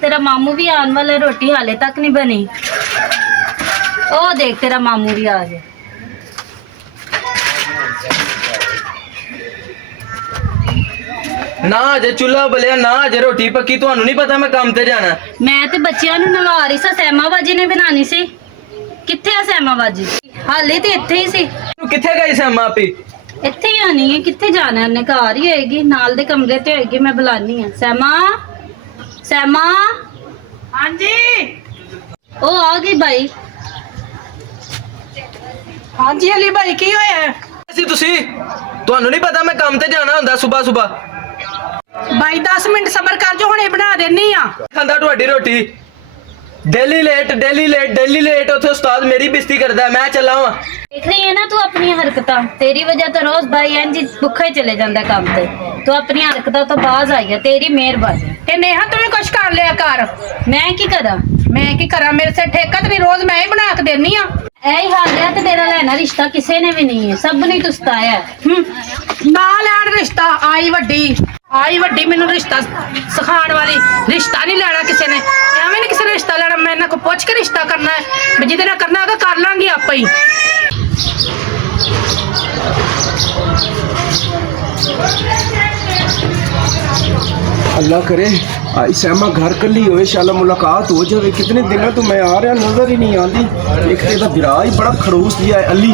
तेरा मामू भी आने वाला, रोटी हाले तक नहीं बनी। ओ देख तेरा मामू भी आ गया। ना अजे चूल्हा बलिया, ना अजे रोटी पक्की। ਤੁਹਾਨੂੰ नहीं पता मैं काम ते जाना। मैं ते बच्चियां नूं नवा रही सा, सैमा बाजी ने बनानी सी। कित्थे आ सैमा बाजी? हाले ते इत्थे ही सी। तू किथे गई सैमा आपी? ਇੱਥੇ ਹੀ ਆਣੀ ਹੈ। ਕਿੱਥੇ ਜਾਣਾ ਉਹਨੇ? ਘਰ ਹੀ ਹੋਏਗੀ, ਨਾਲ ਦੇ ਕਮਰੇ ਤੇ ਹੋਏਗੀ। ਮੈਂ ਬੁਲਾਨੀ ਆ। ਸੈਮਾ, ਸੈਮਾ। ਹਾਂਜੀ ਉਹ ਆ ਗਈ ਬਾਈ। ਹਾਂਜੀ ਅਲੀ ਭਾਈ ਕੀ ਹੋਇਆ? ਸੀ ਤੁਸੀਂ ਤੁਹਾਨੂੰ ਨਹੀਂ ਪਤਾ ਮੈਂ ਕੰਮ ਤੇ ਜਾਣਾ ਹੁੰਦਾ ਸਵੇਰ ਸਵੇਰ। ਬਾਈ 10 ਮਿੰਟ ਸਬਰ ਕਰ ਜੋ, ਹੁਣੇ ਬਣਾ ਦੇਣੀ ਆ। ਖਾਂਦਾ ਤੁਹਾਡੀ ਰੋਟੀ। Daily late daily late daily late. ਉੱਥੇ ਉਸਤਾਦ ਮੇਰੀ ਬੇਇੱਜ਼ਤੀ ਕਰਦਾ। ਮੈਂ ਚੱਲਾ ਵਾਂ। देख रही है ना तू अपनी हरकतां? तेरी वजह तो रोज भाई इंज भुखा ही चले जाता काम ते। तू अपनी हरकतां तो बाज आई है, तेरी मेहरबानी। ਤੇ ਨੇਹਾ ਤੂੰ ਵੀ ਕੁਛ ਕਰ ਲਿਆ ਕਰ। मैं की करा? ਮੈਂ ਕੀ ਕਰਾਂ? ਮੇਰੇ ਸਿਰ ਠੇਕਾ ਤੇ ਵੀ ਰੋਜ਼ ਮੈਂ ਹੀ ਬਣਾ ਕੇ ਦੇਣੀ ਆ। ऐ हाल है ते तेरा लेना रिश्ता किसी ने भी नहीं है, सब ने तू सताया है। ਨਾ ਲੈਣ ਰਿਸ਼ਤਾ। ਆਈ ਵੱਡੀ ਮੈਨੂੰ ਰਿਸ਼ਤਾ ਸਿਖਾਉਣ ਵਾਲੀ। ਰਿਸ਼ਤਾ ਨਹੀਂ ਲੈਣਾ ਕਿਸੇ ਨੇ, ਐਵੇਂ ਨਹੀਂ ਕਿਸੇ ਨੇ ਰਿਸ਼ਤਾ ਲੈਣਾ। ਮੈਂ ਇਹਨਾਂ ਕੋਲ ਪੁੱਛ ਕੇ ਰਿਸ਼ਤਾ ਕਰਨਾ ਹੈ, ਵੀ ਜਿਹਦੇ ਨਾਲ ਕਰਨਾ ਹੈਗਾ ਕਰ ਲਾਂਗੇ ਆਪਾਂ ਹੀ। अल्लाह करे आई सैमा घर कली होए, शाला मुलाकात हो जाए। कितने दिनों तो मैं आ रहा, नजर ही नहीं आती। एक तो इहदा विराह ही बड़ा खड़ूस दिया है। अली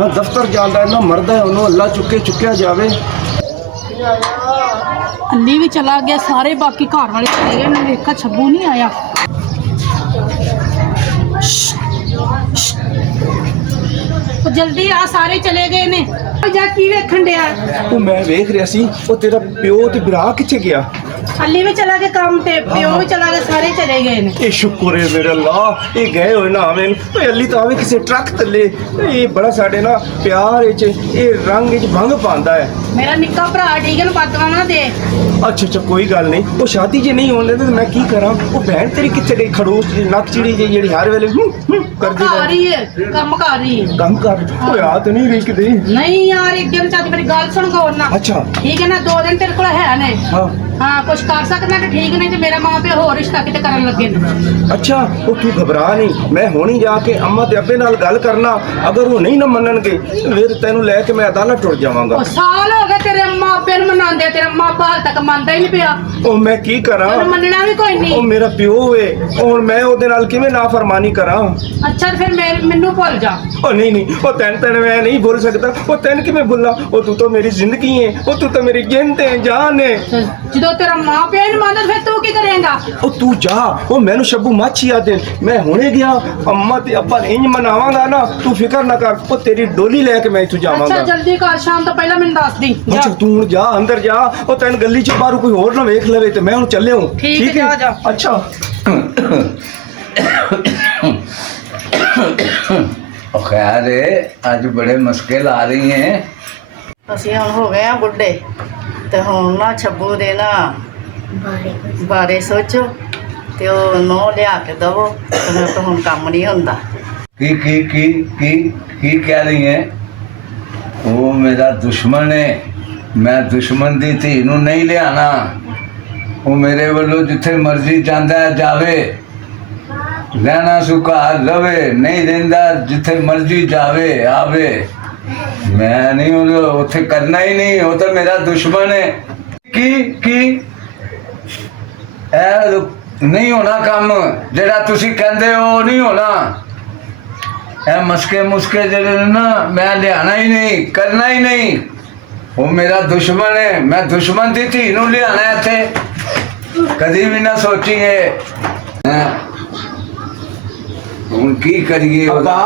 ना दफ्तर जाता है ना मरदा है, उन्होंने अल्लाह चुक्या जावे। अली भी चला गया, सारे बाकी घर वाले चले गए। मैं देखा छब्बू नहीं आया। जल्दी आ, सारे चले गए ने। जा की वेखण दिया? वो मैं वेख रहा सी, वो तेरा प्यो ते विराह किथे गया? अली भी चला गया काम ते, प्यो भी चला गया, सारे चले गए ने। ये शुक्र है मेरे अल्लाह, ये गए होए ना आवें। ओए अली तो आवे किसी ट्रक थले। ये बड़ा साडे ना प्यार च ये रंग च भंग पांदा है। मेरा निक्का भरा ठीक है ना, बातवा ना दे। अच्छा अच्छा कोई गल नहीं। वो शादी जे नहीं होने तो मैं की करा? वो बहन तेरी किथे गई? खड़ूस नक चिड़ी जी जेड़ी हर वेले करदी कर रही है, कम कर रही है। काम कर। ओए आ तो नहीं रही किते। नहीं यार, एक दिन चाहती मेरी गल सुन गौर ना। अच्छा ठीक है ना, 2 दिन तेरे को है ने। हाँ हाँ कुछ कर सकना तो ठीक, नहीं तो मेरा मां प्यो होर रिश्ता किते करन लगे ने। अच्छा वो तू घबरा नहीं, मैं हुणी जाके अम्मा ते अब्बे नाल गल करना। अगर वो नहीं ना मनणगे फिर तेनू लेके मैं अदालत टुर जावांगा। ओ साल हो गए तेरे अम्मा अब्बे नूं मनांदे, तेरा अम्मा अब्बा हाल तक मनदा ही नहीं पिया। ओ मैं की करा? तेनू मनना भी कोई ओ नहीं। मेरा प्यो है, और मैं ओदे नाल किवें नाफरमानी करा? अच्छा तो फिर मैनू भुल जा। ओ नहीं ओ तेन मैं नहीं भूल सकता। ओ तेन किवें भुला? ओ तू तो मेरी जिंदगी है, ओ तू तो मेरी जिंद है, जान है। जो तेरा मां प्यो नहीं मानदा फिर तू की करेगा? ओ तू जा, ओ मैनू शब्बू माछी आ दे। मैं हुणे गया अम्मा ते अब्बा इंज मनावांगा ना, तू फिक्र ना कर। ओ तेरी डोली लेके मैं इथों अच्छा जावांगा। जल्दी कर, शाम तो पहला मैनू दस दी। जा। अच्छा तू हुण जा, अंदर जा। ओ तेन गली च बाहर कोई होर ना वेख लवे ते मैं हुण चले हूं। ठीक है, जा। अच्छा खैर है, आज बड़े मुश्किल आ रही हैं। ਅਸੀਂ ਹੁਣ ਹੋ ਗਏ ਆ ਬੁੱਢੇ ਤੇ ਹੁਣ ਨਾ ਛੱਬੂ ਦੇ ਨਾ ਬਾਰੇ ਸੋਚੋ ਤੇ ਉਹ ਨੋ ਲਿਆ ਕੇ ਦਵੋ ਤੇ ਮੇਰੇ ਤੋਂ ਹੁਣ ਕੰਮ ਨਹੀਂ ਹੁੰਦਾ। की कह रही हैं? वो मेरा दुश्मन है, मैं दुश्मन दी धी नूं नहीं लियाना। वो मेरे वालों जिथे मर्जी जांदा है जावे, रहना सुखार रवे, नहीं रहिंदा जिथे मर्जी जावे आवे। मैं नहीं उथे करना ही नहीं, वो तो मेरा दुश्मन है। की ए नहीं होना काम जेड़ा तुसी कहंदे हो, नहीं होना। ए मस्के मुस्के जेड़े ने ना मैं लियाना ही नहीं, करना ही नहीं। वो मेरा दुश्मन है, मैं दुश्मन दी धी नूं लियाना इत्थे कदी भी ना सोचिए। हुण की करिए? अब्बा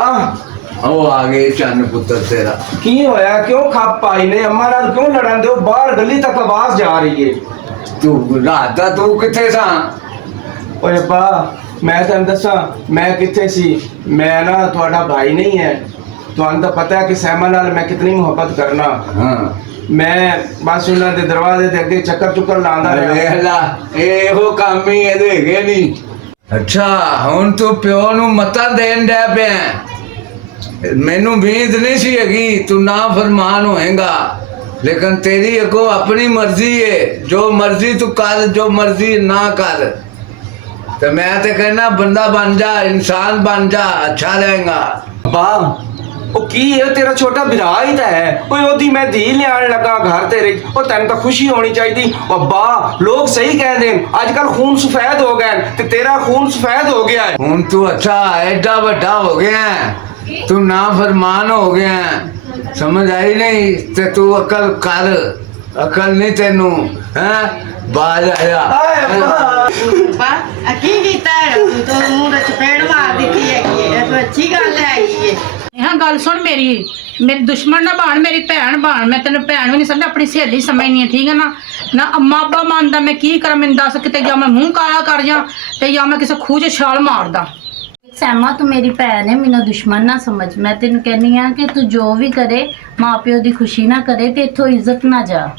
ਉਹ ਆ ਗਏ ਚੰਨ ਪੁੱਤਰ ਤੇਰਾ। की होया? क्यों खप आई ने? अम्मा नाल क्यों लड़न दे? बाहर गली तक आवाज जा रही है। ਤੂੰ ਰਾਤ ਦਾ ਤੂੰ ਕਿੱਥੇ ਸਾਂ? ओए अब्बा मैं तेन दसा मैं किथे सी? मैं ना थोड़ा भाई नहीं है, तुहानू तो पता है कि सैमा नाल मैं कितनी मुहब्बत करना। ਹਾਂ मैं बस उन्हां दे दरवाजे दे अगे चक्कर चुक्कर लांदा रहा। ਵੇਖ ਲਾ, ਇਹੋ ਕੰਮ ਹੀ ਇਹਦੇ ਹੈਗੇ ਨਹੀਂ। ਅੱਛਾ ਹੁਣ ਤੂੰ ਪਿਓ ਨੂੰ ਮਤਾਂ ਦੇਣ ਡੈ ਪਿਆ। ਮੈਨੂੰ ਉਮੀਦ ਨਹੀਂ ਸੀ ਹੈਗੀ ਤੂੰ ਨਾ ਫਰਮਾਨ ਹੋਏਗਾ, लेकिन तेरी अगो अपनी मर्जी है। जो मर्जी तू कर, जो मर्जी ना कर। तो मैं तो कहना बंदा बन जा, इंसान बन जा, अच्छा रहेगा। ਅੱਬਾ ਉਹ ਕੀ ਹੈ ਤੇਰਾ ਛੋਟਾ ਭਰਾ ਹੀ ਤਾਂ ਹੈ ਓਏ ਉਹਦੀ ਮੈਂ ਧੀ ਲਿਆਣ ਲੱਗਾ ਘਰ ਤੇਰੇ ਉਹ ਤੈਨੂੰ ਤਾਂ ਖੁਸ਼ੀ ਹੋਣੀ ਚਾਹੀਦੀ ਅੱਬਾ ਲੋਕ ਸਹੀ ਕਹਿੰਦੇ ਨੇ ਅੱਜ ਕੱਲ ਖੂਨ ਸਫੈਦ ਹੋ ਗਿਆ ਤੇ ਤੇਰਾ ਖੂਨ ਸਫੈਦ ਹੋ ਗਿਆ ਹੈ हूं तू अच्छा एडा बड़ा हो गया है, तू ना फरमान हो गया है, समझ आई नहीं? ते तू अकल कर, अकल नहीं तेनू है बाज आया। ਬਾ ਕੀ ਕੀਤਾ ਹੈ ਤੂੰ ਮੂੰਹ ਤੇ ਚਪੇੜ ਮਾਰ ਦਿੱਤੀ ਹੈਗੀ ਹੈ ਇਹ ਤਾਂ ਅੱਛੀ ਗੱਲ ਹੈਗੀ ਹੈ ਇਹ ਗੱਲ ਸੁਣ ਮੇਰੀ ਦੁਸ਼ਮਣ ਨਾ ਬਣ, ਮੇਰੀ ਭੈਣ ਬਣ। ਮੈਂ ਤੈਨੂੰ ਭੈਣ ਵੀ ਨਹੀਂ ਸਮਝਦਾ, ਆਪਣੀ ਸਹੇਲੀ ਸਮਝਣੀ ਹੈ, ਠੀਕ ਹੈ ਨਾ ਅੰਮਾ ਅੱਬਾ ਮੰਨਦਾ, ਮੈਂ ਕੀ ਕਰਾਂ? ਮੈਨੂੰ ਦੱਸ, ਕਿਤੇ ਜਾਂ ਮੈਂ ਮੂੰਹ ਕਾਲਾ ਕਰ ਜਾ ਤੇ ਜਾਂ ਮੈਂ ਕਿਸੇ ਖੂਹ 'ਚ ਛਾਲ ਮਾਰਦਾ। ਸੈਮਾ ਤੂੰ ਮੇਰੀ ਭੈਣ ਹੈ, ਮੈਨੂੰ ਦੁਸ਼ਮਣ ਨਾ ਸਮਝ। ਮੈਂ ਤੈਨੂੰ ਕਹਿੰਨੀ ਆ ਕਿ ਤੂੰ ਜੋ ਵੀ ਕਰੇ ਮਾਪਿਓ ਦੀ ਖੁਸ਼ੀ ਨਾ ਕਰੇ ਤੇ ਇੱਥੋਂ ਇੱਜ਼ਤ ਨਾ ਜਾ।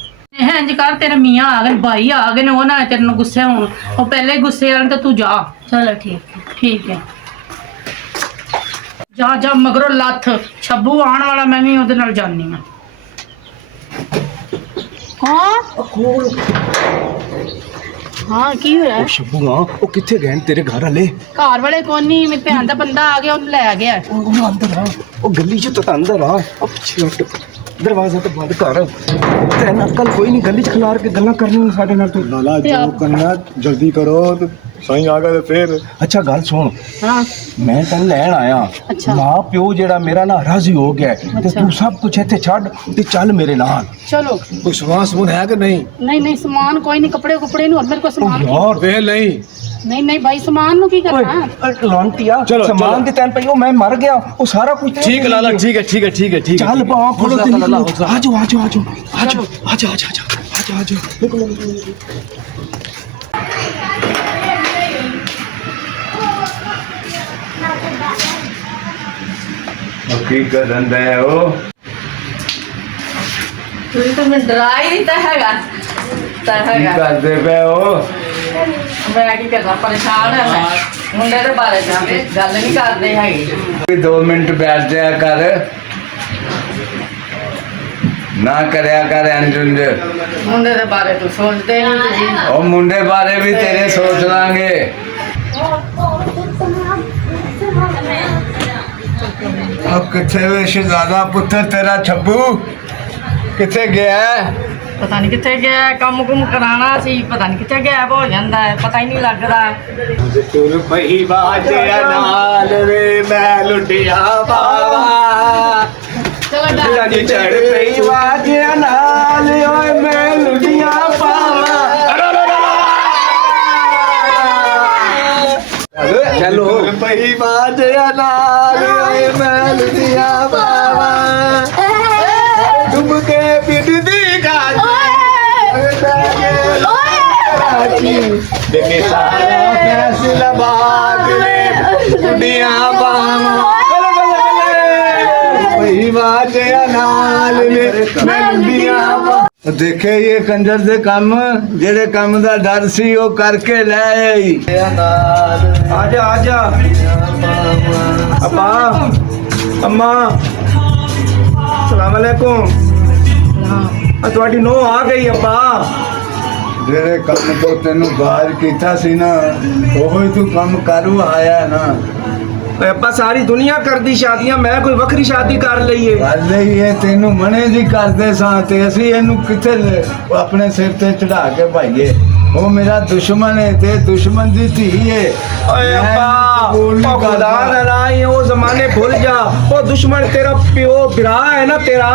ਇੰਜ ਕਰ, ਤੇਰੇ ਮੀਆਂ ਆ ਗਏ, ਭਾਈ ਆ ਗਏ ਨੇ, ਉਹ ਨਾ ਤੇਰੇ ਨੂੰ ਗੁੱਸੇ ਹੋਣ, ਉਹ ਪਹਿਲੇ ਹੀ ਗੁੱਸੇ ਆਣ ਤੇ ਤੂੰ ਜਾ। ਚਲੋ ਠੀਕ ਹੈ। ਠੀਕ ਹੈ, ਜਾ ਮਗਰੋਂ ਲੱਥ। ਛੱਬੂ ਆਉਣ ਵਾਲਾ, ਮੈਂ ਵੀ ਉਹਦੇ ਨਾਲ ਜਾਣੀ ਆ। ਹਾਂ ਕੀ ਹੋਇਆ? ਸ਼ੱਬੂ ਉਹ ਕਿੱਥੇ ਗਏ ਨੇ ਤੇਰੇ ਘਰ ਵਾਲੇ ਘਰ ਵਾਲੇ ਕੋਈ ਨਹੀਂ, ਮੇਰੀ ਭੈਣ ਦਾ ਬੰਦਾ ਆ ਗਿਆ, ਉਹਨੂੰ ਲੈ ਗਿਆ। ਉਹ ਅੰਦਰ ਆ ਉਹ ਗਲੀ 'ਚ ਤਾਂ ਅੰਦਰ ਆ ਉਹ ਪਿੱਛੇ ਹਟ ਦਰਵਾਜ਼ਾ ਤਾਂ ਬੰਦ ਕਰ ਤੈਨੂੰ ਅਕਲ ਕੋਈ ਨਹੀਂ ਗਲੀ 'ਚ ਖਿਲਾਰ ਕੇ ਗੱਲਾਂ ਕਰਨੀਆਂ ਸਾਡੇ ਨਾਲ ਤੂੰ ਲਾਲਾ ਜੋ ਕਰਨਾ ਜਲਦੀ ਕਰੋ ਤੇ ਸਹੀ ਆ ਗਏ ਫਿਰ ਅੱਛਾ ਗੱਲ ਸੁਣ ਹਾਂ ਮੈਂ ਤੈਨੂੰ ਲੈਣ ਆਇਆ ਅੱਛਾ। ਮਾਂ ਪਿਓ ਜਿਹੜਾ ਮੇਰਾ ਨਾ ਰਾਜ਼ੀ ਹੋ ਗਿਆ ਹੈ, ਤੇ ਤੂੰ ਸਭ ਕੁਝ ਇੱਥੇ ਛੱਡ ਤੇ ਚੱਲ ਮੇਰੇ ਨਾਲ ਚਲੋ। ਕੋਈ ਸਮਾਨ ਸਮੂਨ ਹੈ ਕਿ ਨਹੀਂ ਨਹੀਂ ਸਮਾਨ ਕੋਈ ਨਹੀਂ, ਕੱਪੜੇ ਨਹੀਂ, ਹੋਰ ਮੇਰੇ ਕੋਲ ਉਹ ਸਮਾਨ ਯਾਰ ਵੇ ਨਹੀਂ ਨਹੀਂ ਭਾਈ, ਸਮਾਨ ਨੂੰ ਕੀ ਕਰਨਾ? ਲਾਂਟੀਆ ਚਲੋ, ਸਮਾਨ ਚਲੋ। ਦੀ ਤੈਨੂੰ ਪਈ ਉਹ ਮੈਂ ਮਰ ਗਿਆ ਉਹ ਸਾਰਾ ਕੁਝ ਠੀਕ ਹੈ ਲਾਲਾ ਠੀਕ ਹੈ ਠੀਕ ਹੈ ਠੀਕ ਹੈ ਠੀਕ ਹੈ ਚੱਲ ਬਾਪ ਫੜੋ ਤੇ ਲਾਲਾ, ਨਿਕਲੋ ਆਜੋ ਆਜੋ ਆਜੋ ਆਜੋ ਆਜੋ ਆਜੋ ਆਜੋ ਨਿਕਲੋ की करन दे हो? ਤੁਸੀਂ ਤਾਂ ਮੈਨੂੰ ਡਰਾ ਹੀ ਦਿੱਤਾ ਹੈਗਾ ਤਾਂ की ਹੈਗਾ करते पे हो? ਮੈਂ ਕੀ ਕਰਨਾ, ਪਰੇਸ਼ਾਨ ਹੈ ਮੈਂ ਮੁੰਡੇ ਦੇ ਬਾਰੇ ਚ ਗੱਲ ਨਹੀਂ ਕਰਦੇ ਹੈਗੇ कोई 2 मिनट बैठ जाया कर, ना करया कर इंज उंज। ਮੁੰਡੇ ਦੇ ਬਾਰੇ ਤੂੰ ਸੋਚਦੇ ਨਹੀਂ ਤੁਸੀਂ और मुंडे बारे भी तेरे सोच लांगे। अब किथे वे शहजादा पुत्र तेरा छब्बू किथे गया है? ਪਤਾ ਨਹੀਂ ਕਿੱਥੇ ਗਿਆ, ਕੰਮ ਕੁਮ ਕਰਾਣਾ ਸੀ, ਪਤਾ ਨਹੀਂ ਕਿੱਥੇ ਗਾਇਬ ਹੋ ਜਾਂਦਾ ਹੈ, ਪਤਾ ਹੀ ਨਹੀਂ ਲੱਗਦਾ। ਤੁਰ ਪਈ ਬਾਜਿਆ ਨਾਲ ਵੇ ਮੈਂ ਲੁੱਟਿਆ ਬਾਵਾ ਚਲੋ ਡਰ ਜੀ ਚੜ ਪਈ ਵਾਜਿਆ ਨਾਲ ਓਏ ਮੈਂ ਲੁੱਡੀਆਂ ਪਾਵਾਂ ਚਲੋ ਤੁਰ ਪਈ ਬਾਜਿਆ ਨਾਲ ਓਏ ਮੈਂ ਲੁੱਟਿਆ ਬਾਵਾ ਡੁੱਬ ਕੇ ਪਿੱਟਦੀ ਦੇਖੇ ਸਾਰਾ ਫੈਸਲਾ ਬਾਗ ਵੇ ਦੁਨੀਆ ਬਾਵਾ ਪਈ ਬਾਜਿਆ ਨਾਲ ਵੇ ਮੈਂ ਦੁਨੀਆ ਬਾਵਾ देखे ये कंजर दे काम जेड़े काम दा डर सी वो करके ले आई। आजा आजा अब्बा अम्मा सलाम अलैकुम ਤੁਹਾਡੀ ਨੋ ਆ ਗਈ ਅੱਬਾ जेड़े काम तो तेनू बाहर कीता सी ना ओही तू काम करू आया ना। ਓਏ ਅੱਬਾ ਸਾਰੀ ਦੁਨੀਆ ਕਰਦੀ ਸ਼ਾਦੀਆਂ ਮੈਂ ਕੋਈ ਵੱਖਰੀ ਸ਼ਾਦੀ ਕਰ ਲਈਏ ਗੱਲ ਹੀ ਇਹ ਤੈਨੂੰ ਮਨੇ ਦੀ ਕਰਦੇ ਸਾਂ ਤੇ ਅਸੀਂ ਇਹਨੂੰ ਕਿੱਥੇ ਆਪਣੇ ਸਿਰ ਤੇ ਚੜਾ ਕੇ ਭਾਈਏ। ਉਹ ਮੇਰਾ ਦੁਸ਼ਮਣ ਹੈ ਤੇ ਦੁਸ਼ਮਣ ਦੀ ਧੀ ਹੈ। ਓਏ ਮੈਂ ਅੱਬਾ ਕਬੂਲ ਨਹੀਂ ਉਹ ਖੁਦਾ ਕਰਦਾ। ਦਾ ਨਾਮ ਉਹ ਜ਼ਮਾਨੇ ਭੁੱਲ ਜਾ ਉਹ ਦੁਸ਼ਮਣ ਤੇਰਾ ਪਿਓ ਭਰਾ ਹੈ ਨਾ ਤੇਰਾ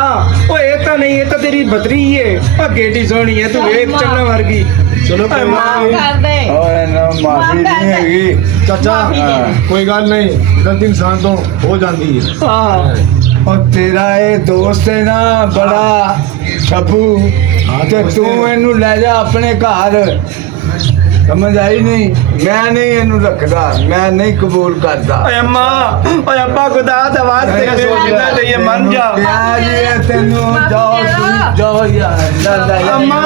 ਓਏ ਇਹ ਤਾਂ ਨਹੀਂ ਇਹ ਤਾਂ ਤੇਰੀ ਬਦਰੀ ਹੈ ਉਹ ਗੇਡੀ ਸੋਹਣੀ ਹੈ ਤੂੰ ਵੇਖ ਚੰਨਾ ਵਰਗੀ ਚਲੋ ਓਏ ਮਾਂ ਕਰ ਦੇ ਓਏ ਨਾ ਮਾਫੀ ਨਹੀਂ ਹੈਗੀ ਚਾਚਾ ਕੋਈ ਗੱਲ ਨਹੀਂ ਗਲਤੀ ਇਨਸਾਨ ਤੋਂ ਹੋ ਜਾਂਦੀ ਹੈ ਹਾਂ ਉਹ ਤੇਰਾ ਇਹ ਦੋਸਤ ਹੈ ਨਾ ਬੜਾ ਛੱਬੂ ਤੇ ਤੂੰ ਇਹਨੂੰ ਲੈ ਜਾ ਆਪਣੇ ਘਰ। ਸਮਝ ਆਈ ਨਹੀਂ? ਮੈਂ ਨਹੀਂ ਇਹਨੂੰ ਰੱਖਦਾ, ਮੈਂ ਨਹੀਂ ਕਬੂਲ ਕਰਦਾ। ਓਏ ਅੰਮਾ ਓਏ ਅੱਬਾ ਖੁਦਾ ਦਾ ਵਾਸਤੇ ਜਿੰਦਾ ਲਈਏ ਮੰਨ ਜਾ ਪਿਆਰ ਇਹ ਤੈਨੂੰ ਜਾਓ ਯਾਰ ਲੈ ਅੰਮਾ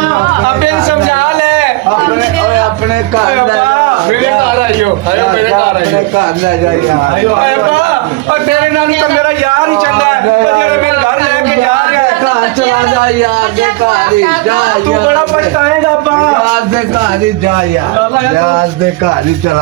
ਆਪੇ ਸਮਝਾ ਲੈ ਆਪਣੇ ਘਰ ਲੈ ਜਾ। ਮੇਰੇ ਘਰ ਆਇਓ ਮੇਰੇ ਘਰ ਆਇਓ ਆਪਣੇ ਘਰ ਲੈ ਜਾ ਯਾਰ। ਓਏ ਅੱਬਾ ਓ ਤੇਰੇ ਨਾਲ ਤਾਂ ਮੇਰਾ ਯਾਰ ਹੀ ਚੰਗਾ ਹੈ ਉਹ ਜਿਹੜਾ ਮੇਰੇ ਘਰ ਲੈ ਕੇ ਜਾ ਰਿਹਾ ਹੈ ਘਰ ਚਲਾ ਜਾ ਯਾਰ ਦੇ ਘਰ ਹੀ ਜਾ ਤੂੰ ਬੜਾ ਪਛਤਾਏਗਾ ਅੱਬਾ ਯਾਰ ਦੇ ਘਰ ਹੀ ਜਾ ਯਾਰ, ਯਾਰ ਦੇ ਘਰ ਹੀ ਚਲਾ